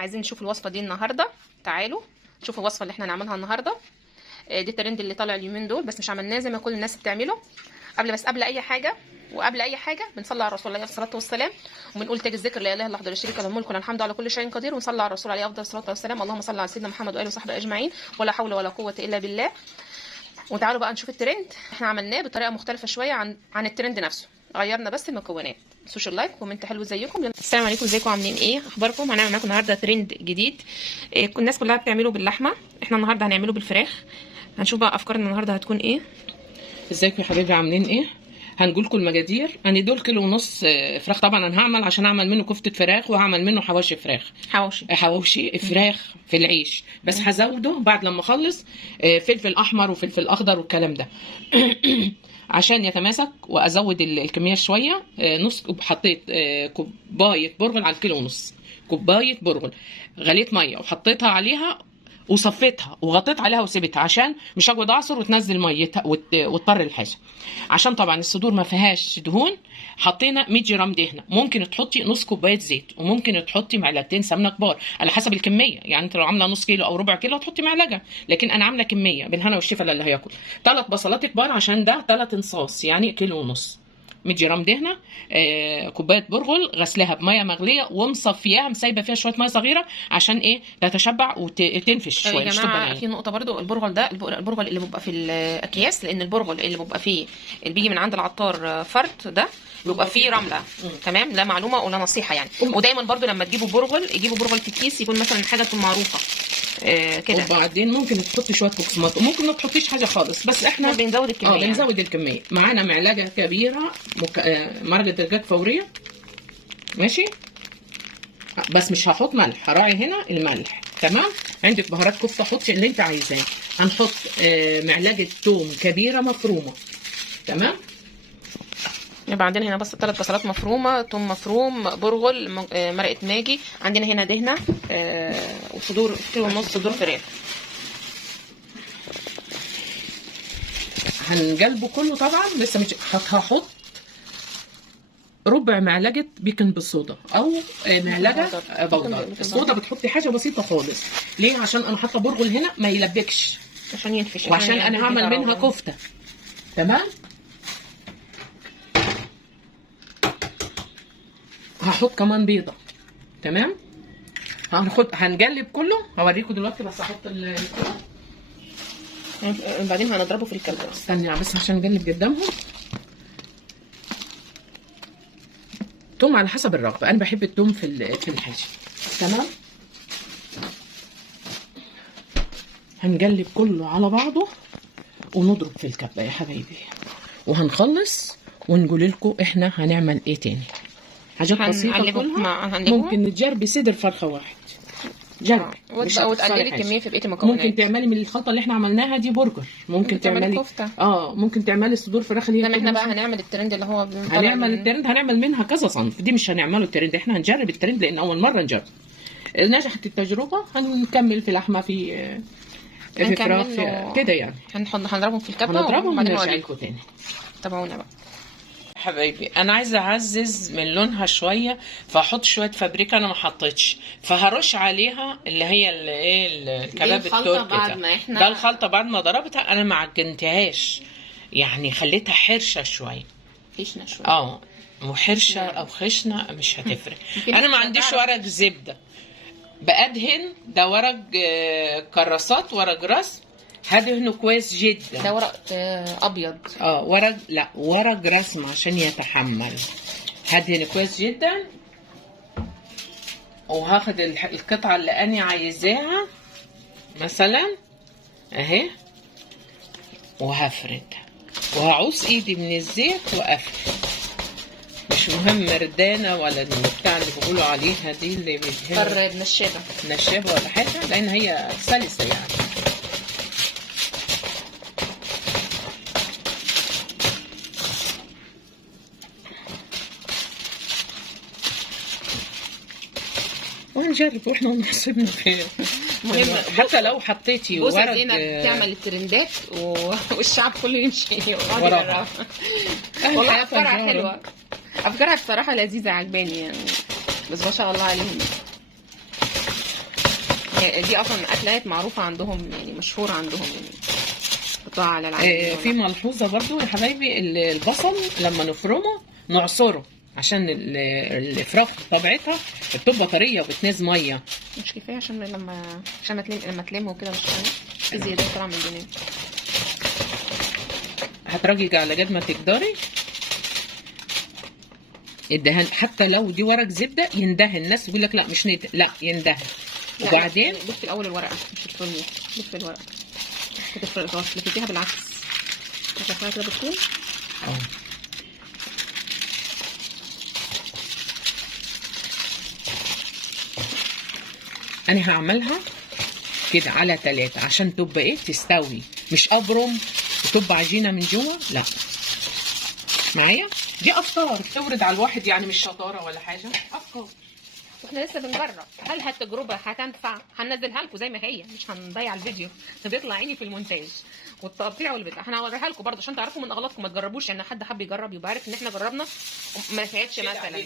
عايزين نشوف الوصفه دي النهارده. تعالوا نشوف الوصفه اللي احنا هنعملها النهارده. دي الترند اللي طالع اليومين دول، بس مش عملناه زي ما كل الناس بتعمله. قبل اي حاجه بنصلي على الرسول عليه الصلاه والسلام، وبنقول تاج الذكر لا اله الا الله وحده لا شريك له الملك وله الحمد على كل شيء قدير، ونصلي على الرسول عليه افضل الصلاه والسلام. اللهم صل على سيدنا محمد واله وصحبه اجمعين، ولا حول ولا قوه الا بالله. وتعالوا بقى نشوف الترند. احنا عملناه بطريقه مختلفه شويه عن الترند نفسه، غيرنا بس المكونات. سوشيال لايك كومنت حلو زيكم. السلام عليكم، ازيكم عاملين ايه؟ اخباركم؟ هنعمل معاكم النهارده ترند جديد. الناس كلها بتعمله باللحمه، احنا النهارده هنعمله بالفراخ. هنشوف بقى افكارنا النهارده هتكون ايه. ازيكم يا حبايبي، عاملين ايه؟ هنقول لكم المقادير. انا دول كيلو ونص فراخ. طبعا انا هعمل عشان اعمل منه كفته فراخ، وهعمل منه حواشي فراخ، حواوشي فراخ في العيش. بس هزوده بعد لما اخلص فلفل احمر وفلفل اخضر والكلام ده عشان يتماسك. وازود الكميه شويه. نص حطيت كوبايه برغل على الكيلو ونص. كوبايه برغل غليت ميه وحطيتها عليها وصفيتها وغطيت عليها وسبتها عشان مش هقعد اعصر وتنزل ميتها وتضطر الحاجه. عشان طبعا الصدور ما فيهاش دهون، حطينا 100 جرام دهنه. ممكن تحطي نص كوبايه زيت، وممكن تحطي معلقتين سمنه كبار على حسب الكميه. يعني انت لو عامله نص كيلو او ربع كيلو تحطي معلقه، لكن انا عامله كميه بالهنا والشفا اللي هياكل. 3 بصلات كبار عشان ده 3 انصاص، يعني كيلو ونص. 100 جرام دهنه. كوبايه برغل غسلها بميه مغليه ومصفياها، مسايبه فيها شويه ميه صغيره عشان ايه؟ تتشبع وتنفش شويه. يا جماعه في نقطه برضو، البرغل ده البرغل اللي بيبقى في الاكياس، لان البرغل اللي بيبقى فيه اللي بيجي من عند العطار فرد ده بيبقى فيه رمله. تمام، لا معلومه ولا نصيحه يعني. ودايما برضو لما تجيبوا برغل يجيبوا برغل في كيس، يكون مثلا حاجه تكون معروفه كده. وبعدين ممكن تحطي شويه بقسماط، وممكن ما تحطيش حاجه خالص، بس احنا بنزود الكميه. بنزود الكميه. معانا معلقه كبيره مرقه دجاج فوريه، ماشي. بس مش هحط ملح، هراعي هنا الملح. تمام. عندك بهارات كفته حطي اللي انت عايزاه. هنحط معلقه ثوم كبيره مفرومه. تمام. يبقى عندنا هنا بس 3 بصلات مفرومه، ثوم مفروم، برغل، مرقه ماجي. عندنا هنا دهنه وصدور كيلو ونص صدور فراخ. هنقلبه كله طبعا. لسه مش هحط ربع معلقه بيكنج بالصودا او معلقه بودر. الصودا بتحطي حاجه بسيطه خالص. ليه؟ عشان انا حاطه برغل هنا ما يلبكش، عشان ينفش، وعشان انا هعمل منها كفته. تمام. هحط كمان بيضه. تمام. هنقلب كله، هوريكم دلوقتي. بس هحط بعدين هنضربه في الكبه. استني بس عشان نقلب قدامهم. توم على حسب الرغبه، انا بحب التوم في الحاجه. تمام. هنقلب كله على بعضه ونضرب في الكبه يا حبايبي، وهنخلص ونقول لكم احنا هنعمل ايه تاني. حاجات بسيطه كلها. ممكن نجربي صدر فرخه واحد، جربي وتقللي الكميه في بقيه المكونات. ممكن تعملي من الخلطه اللي احنا عملناها دي برجر. ممكن تعملي كفته. ممكن تعملي صدور فراخ اللي هي احنا بقى هنعمل الترند اللي هو هنعمل الترند. هنعمل منها كذا صنف. دي مش هنعمله الترند، احنا هنجرب الترند لان اول مره نجرب. نجحت التجربه هنكمل في لحمه، في فراخ كده يعني. هنضربهم في الكبه هنضربهم ونرجع لكم تاني. تابعونا بقى حبايبي. انا عايزه اعزز من لونها شويه، فاحط شويه فابريكا. انا ما حطيتش، فهرش عليها اللي هي الكباب التركي ده الخلطه بعد ما ضربتها. انا ما عجنتهاش، يعني خليتها حرشه شويه، خشنه شويه. وحرشه او خشنه مش هتفرق. انا ما عنديش ورق زبده بأدهن. ده ورق كراسات، ورق رسم. هدهنه كويس جدا. ده ورق ابيض. ورق رسم عشان يتحمل. هدهنه كويس جدا، وهاخد القطعه اللي انا عايزاها مثلا اهي، وهفردها، وهعوص ايدي من الزيت وافرد. مش مهم مردانه ولا بتاع اللي بيقولوا عليها دي اللي بتهرب نشابه ولا حاجه، لان هي سلسه يعني. ونجرب واحنا نحسبنا خير. مهم حتى لو حطيتي ورق. زينب بتعمل الترندات والشعب كله يمشي وراها. والله افكارها حلوه، افكارها بصراحه لذيذه عجباني يعني، بس ما شاء الله عليهم. دي اصلا اكلات معروفه عندهم، يعني مشهوره عندهم، يعني بتقع على العين. في ملحوظه برضو يا حبايبي، البصل لما نفرمه نعصره عشان الفراخ طبيعتها بتبقى طريه وبتنز ميه. مش كفايه عشان لما تلم وكده مش في زياده طالعه من الجنين. هترجي على قد ما تقدري الدهن، حتى لو دي ورق زبده يندهن. الناس يقول لك لا مش لا يندهن. وبعدين لف الاول الورقه مش الفرن، لف الورقه كده لفيتيها بالعكس شكلها كده بتكون. انا هعملها كده على 3 عشان تبقى ايه تستوي، مش ابرم وتبقى عجينه من جوه. لا معايا، دي افكار تورد على الواحد، يعني مش شطاره ولا حاجه، افكار. واحنا لسه بنجرب هل هالتجربه هتنفع. هننزلها لكم زي ما هي، مش هنضيع الفيديو بيطلع عيني في المونتاج والتقطيع والبتاع. احنا هوريها لكم برضه عشان تعرفوا من اغلاطكم، ما تجربوش يعني. حد حب يجرب يبقى عارف ان احنا جربنا ما نفعتش مثلا يعني.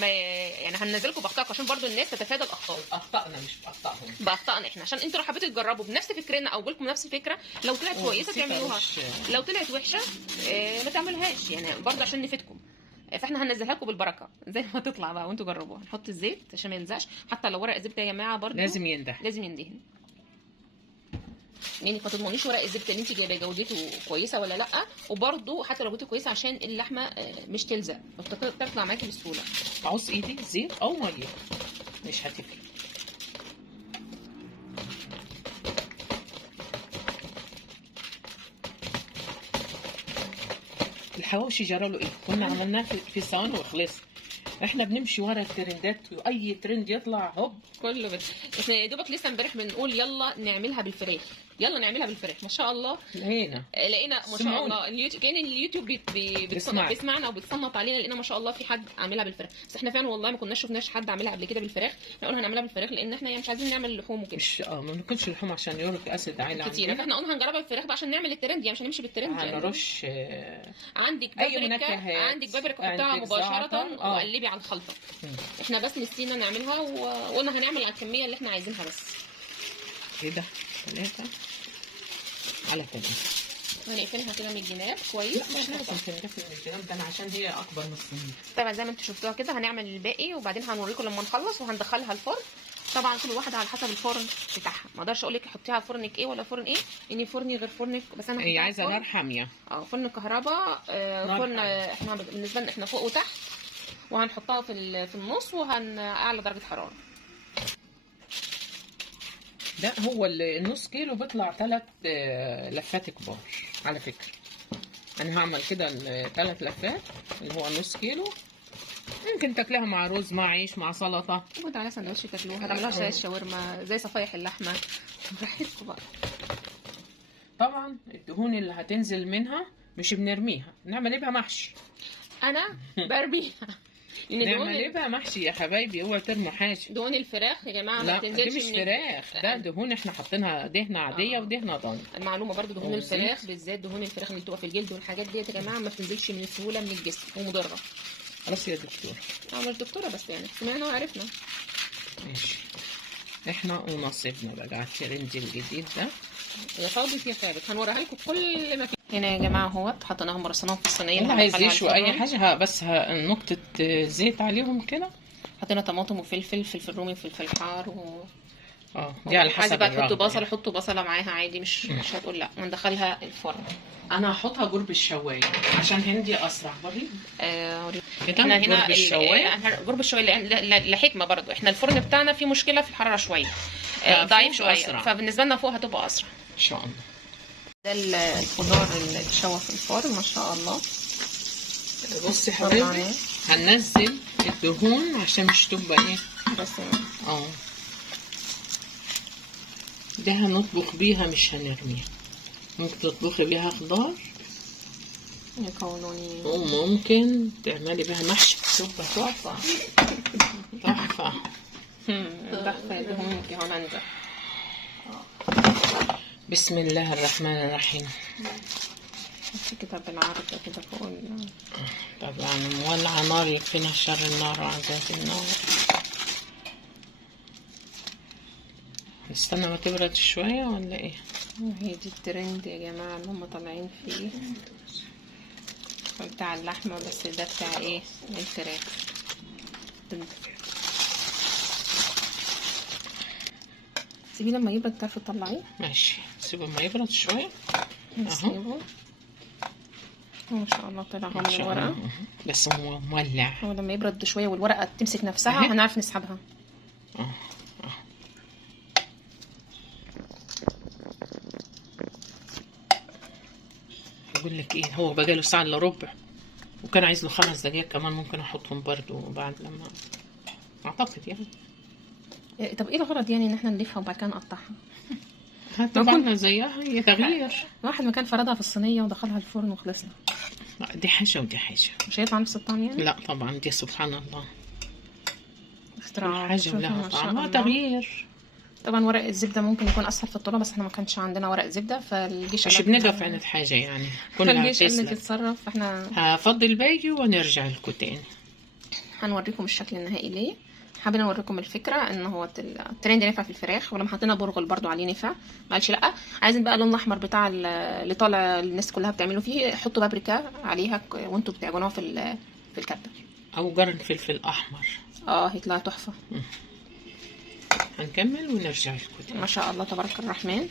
ما يعني هننزل لكم باخطائكم عشان برضه الناس تتفادى الاخطاء. اخطائنا مش باخطائهم، باخطائنا احنا، عشان انتوا لو حبيتوا تجربوا بنفس فكرنا او جولكم نفس الفكره، لو طلعت كويسه تعملوها، لو طلعت وحشه ما تعملوهاش يعني، برضه عشان نفيدكم. فاحنا هننزلها لكم بالبركه زي ما تطلع بقى وانتوا جربوها. نحط الزيت عشان ما يلزقش، حتى لو ورق الزبده يا جماعه برضه لازم يندهن، لازم يندهن. يعني ما تضمنيش ورق الزبده اللي انت جايباه جودته كويسه ولا لا، وبرده حتى لو جودته كويسه عشان اللحمه مش تلزق، تطلع معاكي بسهوله. عاوز ايدي زيت او ميه مش هتفرق. الحواوشي جراله ايه؟ كنا عملناه في ثواني وخلص. احنا بنمشي ورا الترندات، واي ترند يطلع هوب كله بس. احنا يا دوبك لسه امبارح بنقول يلا نعملها بالفراخ، يلا نعملها بالفراخ. ما شاء الله لقينا ما شاء الله كان اليوتيوب بيسمعنا وبيتصنت علينا، لقينا ما شاء الله في حد عاملها بالفراخ. بس احنا فعلا والله ما كناش شفناش حد عاملها قبل كده بالفراخ. احنا قلنا هنعملها بالفراخ لان احنا يعني مش عايزين نعمل لحوم وكده، مش ما بناكلش لحوم عشان يوريك اسيد عالي كتير. فاحنا قلنا هنجربها بالفراخ بقى عشان نعمل الترند، يعني مش هنمشي بالترند يعني. هنرش عندك بابريكا حطها مباشره وقلبي على الخلطه. احنا بس نسينا نعملها وقلنا هنعمل على الكميه اللي احنا عايزينها بس. كده 3 على 3 هنقفلها كده من الجناب كويس. لا مش لازم تنقفل من الجناب ده عشان هي اكبر من الصينيه. طبعا زي ما انتوا شفتوها كده هنعمل الباقي وبعدين هنوريكم لما نخلص وهندخلها الفرن. طبعا كل واحده على حسب الفرن بتاعها، ما اقدرش اقول لك حطيها على فرنك ايه ولا فرن ايه، ان فرني غير فرنك. بس انا هي عايزه نار حاميه، فرن كهرباء. فرن احنا بالنسبه لنا احنا فوق وتحت، وهنحطها في النص اعلى درجه حراره. ده هو النص كيلو بيطلع 3 لفات كبار على فكره. انا هعمل كده 3 لفات اللي هو النص كيلو. ممكن تاكلها مع رز، مع عيش، مع سلطه، وده على سندوتش تاكلوها، تعملوها زي الشاورما، زي صفايح اللحمه، براحتكم بقى. طبعا الدهون اللي هتنزل منها مش بنرميها، نعمل بيها محشي. انا برميها نعمل بيها محشي يا حبايبي، اوعوا ترموا حاجه. دهون الفراخ يا جماعه ما تنزلش، دي مش فراخ، ده دهون احنا حاطينها دهنه عاديه ودهنه ضاني. المعلومه برضو دهون الفراخ بالذات، دهون الفراخ اللي بتبقى في الجلد والحاجات ديت يا جماعه ما بتنزلش من سهوله من الجسم ومضره. خلاص يا دكتوره. مش دكتوره بس يعني سمعنا وعرفنا. ماشي، احنا ونصيبنا بقى على الترند الجديد ده. يا فاضت يا ثابت هنوريها لكم كل ما في. هنا يا جماعه اهوت حطيناهم مرصناهم في الصينيه. اللي عايز يشوي اي حاجه بس نقطه زيت عليهم كده. حطينا طماطم وفلفل، فلفل رومي وفلفل حار دي على حسب بقى تحطوا بصل، حطوا بصله معاها عادي، مش هتقول لا. وندخلها الفرن. انا هحطها قرب الشوايه عشان هندي اسرع. بري احنا هنا قرب الشوايه، قرب الشوايه لحكمه برضو. احنا الفرن بتاعنا فيه مشكله في الحراره شويه، ضعيف شويه، فبالنسبه لنا فوق هتبقى اسرع ان شاء الله. ده الخضار اللي اتشوى في الفرن ما شاء الله. بصي يا حبيبي هننزل الدهون عشان مش تبقى ايه بس ده هنطبخ بيها مش هنرميها. ممكن تطبخي بيها خضار يكونوني، وممكن تعملي بيها محشي تبقى تحفه تحفه تحفه. دهون هولندا. بسم الله الرحمن الرحيم. كده بالعرض كده فوق. طبعا مولعه نار، يكفينا شر النار وعذاب النار. استنى ما تبرد شويه ولا ايه؟ هي دي الترند يا جماعه اللي هم طالعين فيه بتاع اللحمه، بس ده بتاع ايه؟ الفراخ. سيبيه لما يبرد تعرفي تطلعيه. ماشي، سيبه ما يبرد شويه. نسيبه. ما شاء الله طلع هو من الورقه، بس هو مولع. هو لما يبرد شويه والورقه تمسك نفسها هنعرف نسحبها. بقول لك ايه، هو بقاله ساعه الا ربع، وكان عايز له 5 دقايق كمان، ممكن احطهم برضو بعد لما اعتقد يعني. طب ايه الغرض يعني ان احنا نلفها وبعد كده نقطعها؟ هتبقى زيها، هي تغيير. واحد مكان فردها في الصينيه ودخلها الفرن وخلصنا. دي حاجه ودي حاجه، مش هيطلع نفس الطعم يعني؟ لا طبعا، دي سبحان الله اختراع. حاجه ولها طعم، تغيير. طبعا ورق الزبده ممكن يكون اسهل في الطلوع، بس احنا ما كانش عندنا ورق زبده، فالجيش مش بنقف عند حاجه يعني، كلها الجيش قال لك تتصرف. احنا هفضي الباقي ونرجع لكم تاني. هنوريكم الشكل النهائي ليه. حابين اوريكم الفكره ان هو الترند ينفع في الفراخ، ولما حطينا برغل برضو عليه نفع، ما قالش لا. عايزين بقى اللون الاحمر بتاع اللي طالع الناس كلها بتعمله فيه، حطوا بابريكا عليها وانتوا بتعجنوها في الكبه، او قرن فلفل احمر. هيطلع تحفه. هنكمل ونرجع لكم تاني. ما شاء الله تبارك الرحمن،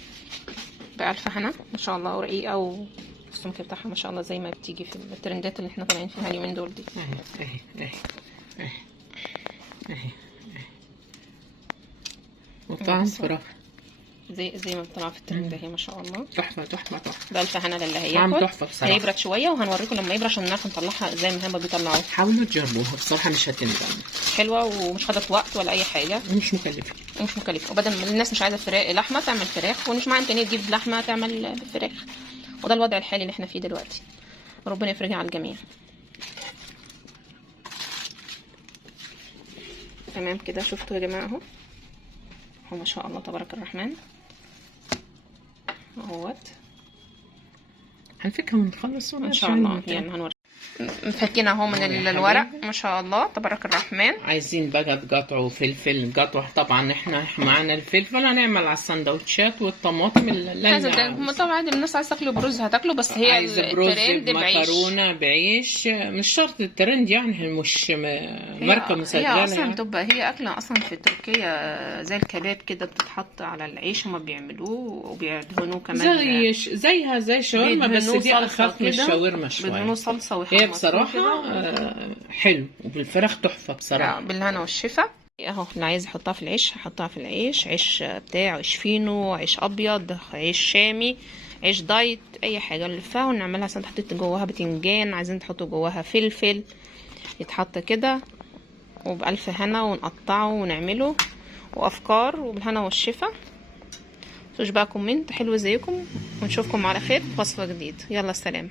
بألف هنا. ما شاء الله ورقيقه والسمك بتاعها ما شاء الله زي ما بتيجي في الترندات اللي احنا طالعين فيها اليومين دول دي. اهي وطعم فراخ زي ما بتطلع في الترند اهي. ما شاء الله تحفه تحفه تحفه. بألف هنا للي هياكل. طعم تحفه بصراحه. هيبرد شويه وهنوريكم لما يبرد عشان نعرف نطلعها زي ما هم بيطلعوها. حاولوا تجربوها بصراحه، مش هتندم. حلوه ومش خدت وقت ولا اي حاجه، ومش مكلفه. وبدل ما الناس مش عايزه لحمه تعمل فراخ، ومش معاها امكانيه تجيب لحمه تعمل فراخ، وده الوضع الحالي اللي احنا فيه دلوقتي. ربنا يفرجها على الجميع. تمام كده، شفتوا يا جماعه اهو ما شاء الله تبارك الرحمن اهوت. هنفكها ونخلص ان شاء الله. يعني هنوري مفكينا اهو من الورق. ما شاء الله تبارك الرحمن. عايزين بقى تقطعوا فلفل، نقطعوا. طبعا احنا معانا الفلفل، هنعمل على السندوتشات والطماطم هم طبعا عادي، الناس عايزه تاكله برز هتاكله، بس هي الترند مكرونه بعيش. مش شرط الترند يعني، مش ماركه مسجله. هي اصلا بتبقى هي اكله اصلا في تركيا زي الكباب كده، بتتحط على العيش، هما بيعملوه وبيدهنوه كمان زيها زي شاورما، بس دي اخف من الشاورما شويه. بيدهنوه صلصه هي بصراحه حلو، وبالفراخ تحفه بصراحه. بالهنا والشفا. اهو اللي عايز يحطها في العيش هحطها في العيش، عيش بتاع عيش فينو، عيش ابيض، عيش شامي، عيش دايت، اي حاجه نلفها ونعملها. مثلا حطيت جواها بتنجان، عايزين تحطوا جواها فلفل، يتحط كده وبألف هنا، ونقطعه ونعمله، وافكار وبالهنا والشفا. متنسوش بقى كومنت حلو زيكم، ونشوفكم على خير في وصفه جديده. يلا سلام.